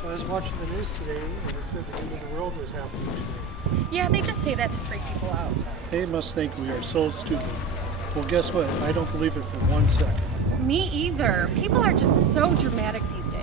So I was watching the news today, and it said the end of the world was happening today. Yeah, they just say that to freak people out. They must think we are so stupid. Well, guess what? I don't believe it for 1 second. Me either. People are just so dramatic these days.